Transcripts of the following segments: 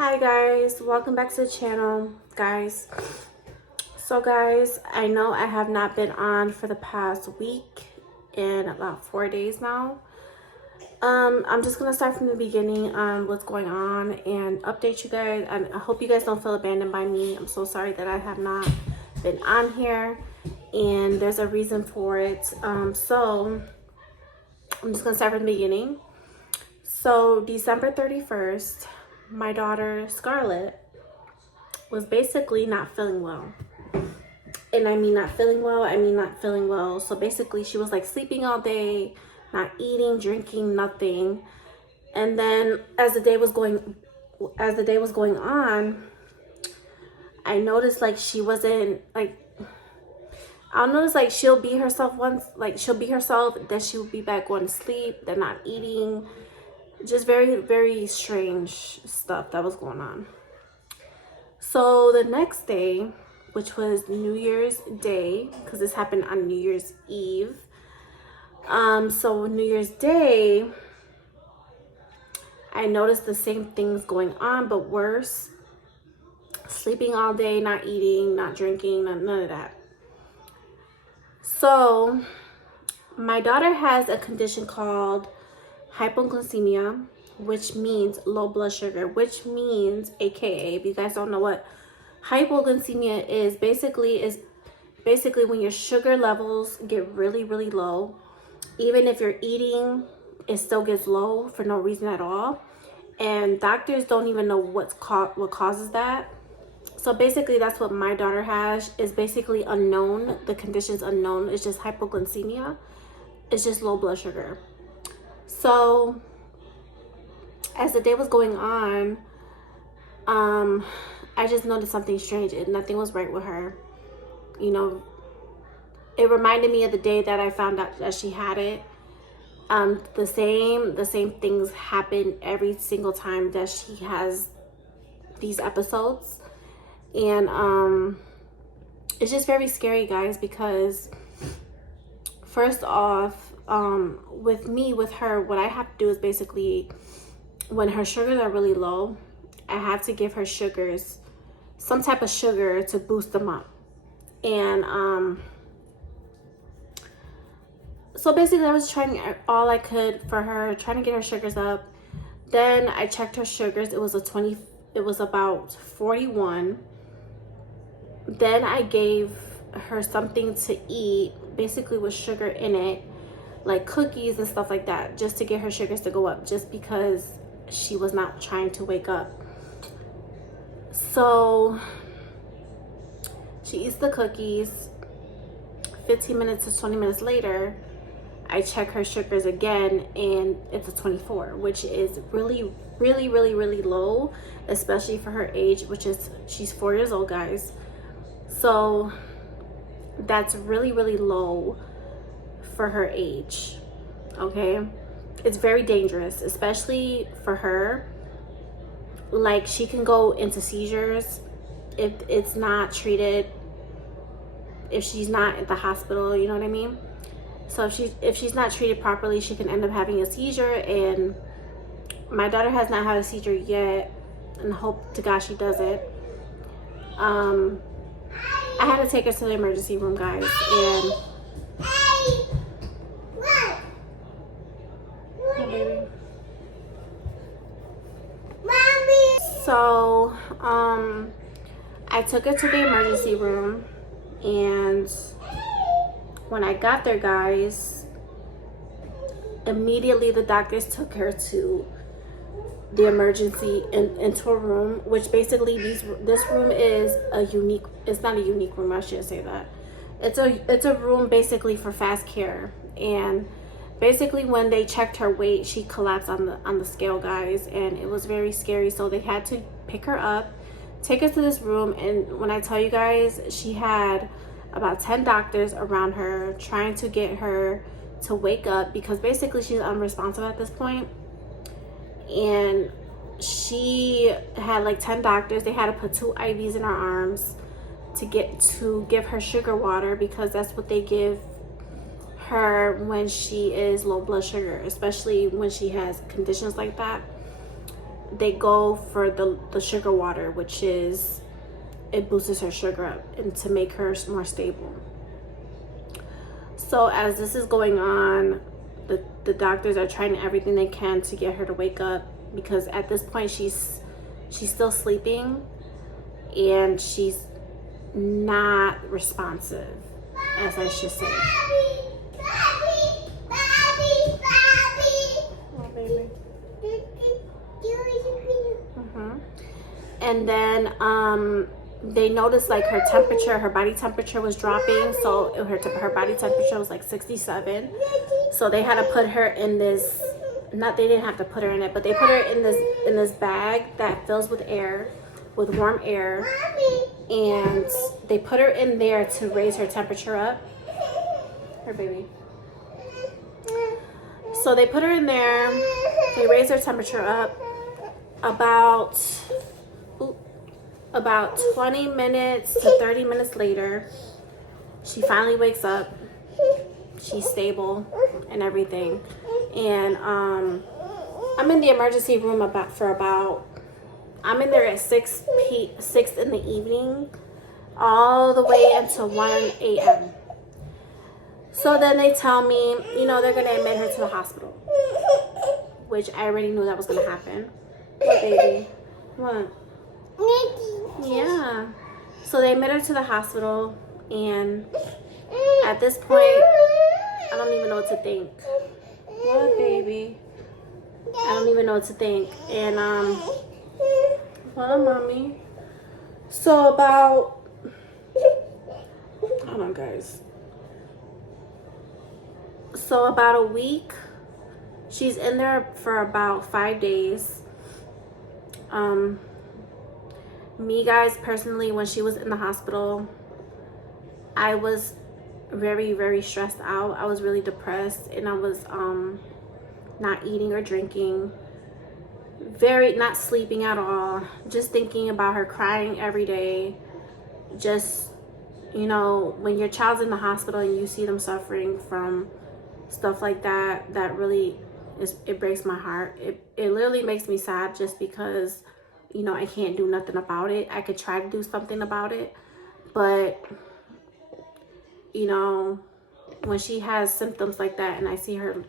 Hi guys, welcome back to the channel, guys. So guys, I know I have not been on for the past week and about 4 days now. I'm just gonna start from the beginning on what's going on and update you guys. I hope you guys don't feel abandoned by me. I'm so sorry that I have not been on here, and there's a reason for it. So I'm just gonna start from the beginning. So December 31st, my daughter Scarlett was basically not feeling well. And I mean not feeling well. So basically she was like sleeping all day, not eating, drinking, nothing. And then as the day was going on, I noticed like she wasn't like, I'll notice like she'll be herself once, like she'll be herself, then she'll be back going to sleep, then not eating. Just very, very strange stuff that was going on. So the next day, which was New Year's Day, because this happened on New Year's Eve. So New Year's Day, I noticed the same things going on, but worse. Sleeping all day, not eating, not drinking, none of that. So my daughter has a condition called hypoglycemia, which means low blood sugar, which means AKA, if you guys don't know what hypoglycemia is basically when your sugar levels get really, really low. Even if you're eating, it still gets low for no reason at all. And doctors don't even know what causes that. So basically that's what my daughter has, is basically unknown. The condition's unknown. It's just hypoglycemia. It's just low blood sugar. So as the day was going on, I just noticed something strange. Nothing was right with her. You know, it reminded me of the day that I found out that she had it. The same things happen every single time that she has these episodes. And it's just very scary, guys, because first off, with her, what I have to do is basically, when her sugars are really low, I have to give her sugars, some type of sugar to boost them up. And so basically I was trying all I could for her, trying to get her sugars up. Then I checked her sugars. It was about 41. Then I gave her something to eat, basically with sugar in it, like cookies and stuff like that, just to get her sugars to go up, just because she was not trying to wake up. So she eats the cookies. 15 minutes to 20 minutes later, I check her sugars again, and it's a 24, which is really, really, really, really low, especially for her age, which is, she's 4 years old, guys. So that's really, really low for her age. Okay, it's very dangerous, especially for her. Like, she can go into seizures if it's not treated, if she's not at the hospital, you know what I mean? So if she's not treated properly, she can end up having a seizure. And my daughter has not had a seizure yet, and hope to God she doesn't. I had to take her to the emergency room, guys, and so I took her to the emergency room, and when I got there, guys, immediately the doctors took her to the emergency into a room, which basically this room is a unique, it's not a unique room, I shouldn't say that. It's a room basically for fast care. And basically when they checked her weight, she collapsed on the scale, guys, and it was very scary. So they had to pick her up, take her to this room, and when I tell you guys, she had about 10 doctors around her trying to get her to wake up, because basically she's unresponsive at this point. And she had like 10 doctors. They had to put 2 IVs in her arms to give her sugar water, because that's what they give her when she is low blood sugar, especially when she has conditions like that. they go for the sugar water, which is, it boosts her sugar up and to make her more stable. So as this is going on, the doctors are trying everything they can to get her to wake up, because at this point she's still sleeping and she's not responsive, as I should say. Oh, baby. And then they noticed like her temperature, her body temperature was dropping. So her body temperature was like 67. So they had to put her in this, they didn't have to put her in it, but they put her in this bag that fills with air, with warm air. And they put her in there to raise her temperature up. Her baby. So they put her in there, they raised her temperature up. About 20 minutes to 30 minutes later, she finally wakes up. She's stable and everything. And I'm in the emergency room I'm in there at 6 in the evening, all the way until 1 a.m. So then they tell me, they're going to admit her to the hospital, which I already knew that was going to happen. What, baby? What? Yeah. So they admit her to the hospital, and at this point, I don't even know what to think. What, baby? I don't even know what to think. And, well, mommy. So hold on, guys. So about a week, she's in there for about 5 days. Me, guys, personally, when she was in the hospital, I was very, very stressed out. I was really depressed, and I was not eating or drinking, not sleeping at all, just thinking about her, crying every day. Just, when your child's in the hospital and you see them suffering from stuff like that, that really it breaks my heart. It literally makes me sad, just because I can't do nothing about it. I could try to do something about it, but when she has symptoms like that and I see her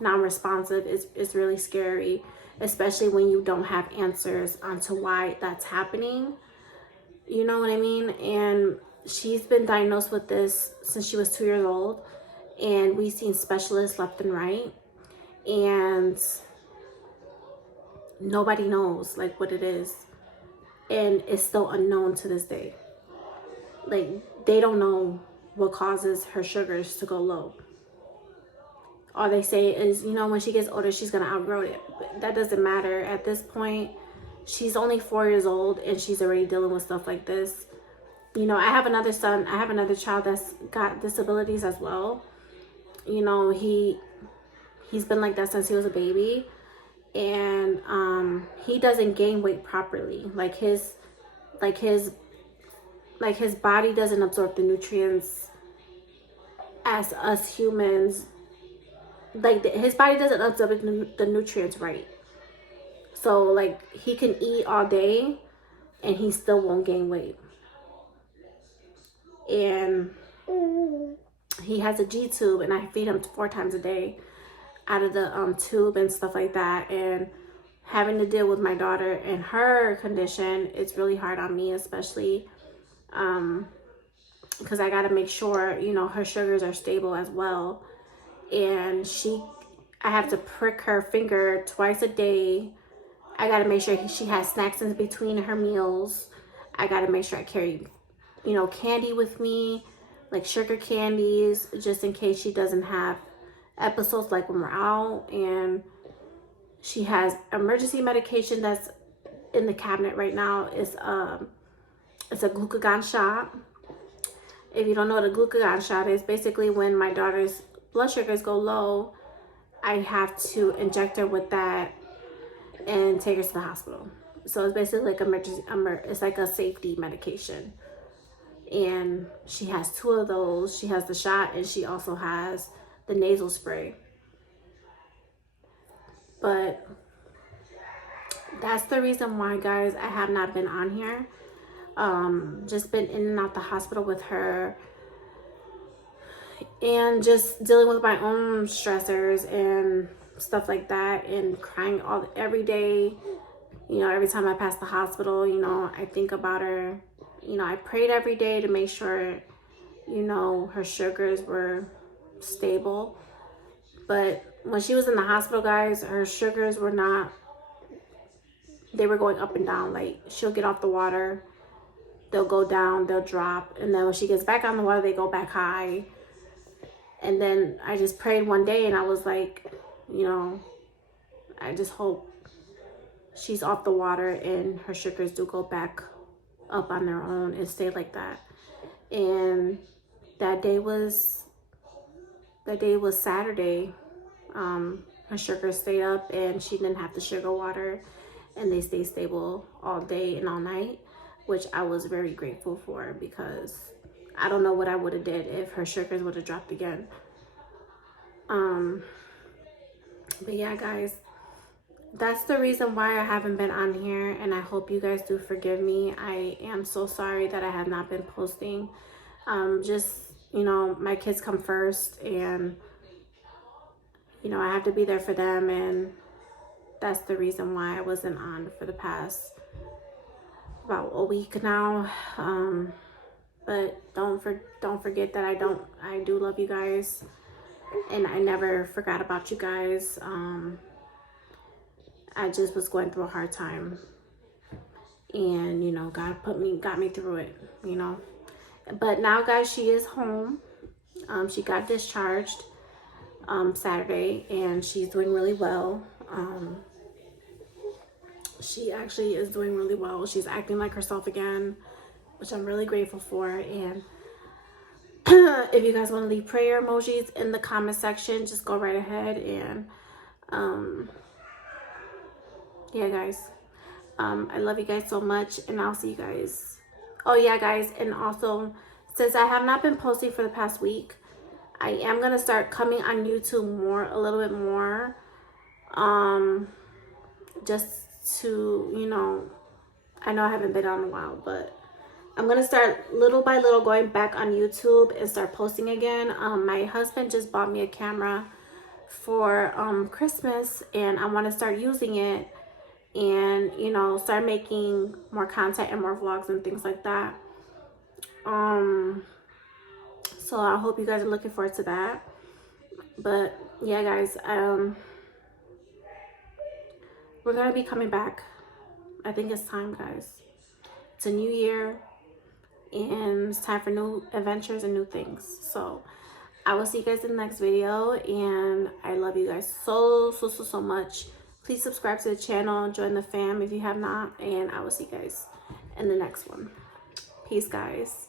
non-responsive, it's really scary, especially when you don't have answers onto why that's happening. You know what I mean? And she's been diagnosed with this since she was 2 years old, and we've seen specialists left and right, and nobody knows like what it is, and it's still unknown to this day. Like, they don't know what causes her sugars to go low. All they say is, when she gets older, she's gonna outgrow it. But that doesn't matter. At this point, she's only 4 years old and she's already dealing with stuff like this. I have another child that's got disabilities as well. He's been like that since he was a baby. And he doesn't gain weight properly. Like his body doesn't absorb the nutrients as us humans. Like his body doesn't absorb the nutrients right. So like he can eat all day and he still won't gain weight. And he has a G tube, and I feed him 4 times a day out of the tube and stuff like that. And having to deal with my daughter and her condition, it's really hard on me, especially because I got to make sure her sugars are stable as well. And I have to prick her finger twice a day. I got to make sure she has snacks in between her meals. I got to make sure I carry candy with me, like sugar candies, just in case she doesn't have episodes like when we're out. And she has emergency medication that's in the cabinet right now. It's a glucagon shot. If you don't know what a glucagon shot is, basically when my daughter's blood sugars go low, I have to inject her with that and take her to the hospital. So it's basically like it's like a safety medication. And she has 2 of those. She has the shot and she also has the nasal spray. But that's the reason why, guys, I have not been on here. Just been in and out the hospital with her, and just dealing with my own stressors and stuff like that, and crying every day. You know, every time I pass the hospital, you know, I think about her. You know, I prayed every day to make sure, you know, her sugars were stable. But when she was in the hospital, guys, her sugars were not, they were going up and down. Like, she'll get off the water, they'll go down, they'll drop, and then when she gets back on the water, they go back high. And then I just prayed one day, and I was like, you know, I just hope she's off the water and her sugars do go back up on their own and stay like that. And that day was Saturday. Her sugar stayed up, and she didn't have the sugar water, and they stayed stable all day and all night, which I was very grateful for, because I don't know what I would have did if her sugars would have dropped again. But yeah, guys, that's the reason why I haven't been on here, and I hope you guys do forgive me. I am so sorry that I have not been posting. Just, you know, my kids come first, and you know, I have to be there for them, and that's the reason why I wasn't on for the past about a week now. But don't forget that I do love you guys, and I never forgot about you guys. I just was going through a hard time, and you know, God got me through it, you know. But now, guys, she is home. She got discharged Saturday, and she's doing really well. She actually is doing really well. She's acting like herself again, which I'm really grateful for. And if you guys want to leave prayer emojis in the comment section, just go right ahead. And yeah, guys, I love you guys so much, and I'll see you guys. Oh yeah, guys, and also, since I have not been posting for the past week, I am gonna start coming on YouTube a little bit more, just to, you know, I know I haven't been on in a while, but I'm gonna start little by little going back on YouTube and start posting again. My husband just bought me a camera for Christmas, and I want to start using it, and you know, start making more content and more vlogs and things like that. So I hope you guys are looking forward to that. But yeah, guys, we're gonna be coming back. I think it's time, guys. It's a new year, and it's time for new adventures and new things. So I will see you guys in the next video, and I love you guys so much. Please subscribe to the channel, join the fam if you have not, and I will see you guys in the next one. Peace, guys.